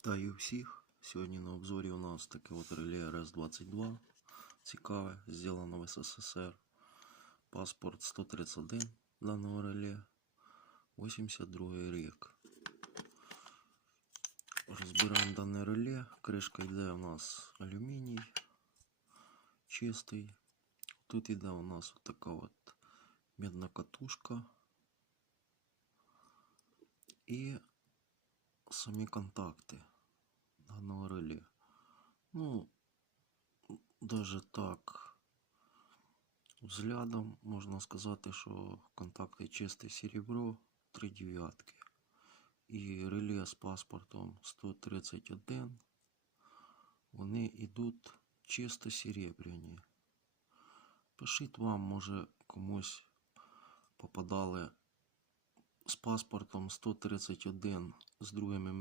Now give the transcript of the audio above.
Вітаю всіх. Сьогодні на обзорі у нас таке от реле РС-22. Цікаве, зроблено в СССР. Паспорт 131 даного реле. 82 рік. Розбираємо дане реле. Кришка йде у нас алюміній. Чистий. Тут йде у нас от така от медна катушка. І самі контакти. Ну, даже так, взглядом можна сказати, що контакти чисте серебро, три дев'ятки. І реле з паспортом 131. Вони йдуть чисто серебряні. Пишіть вам, може комусь попадали з паспортом 131 з другими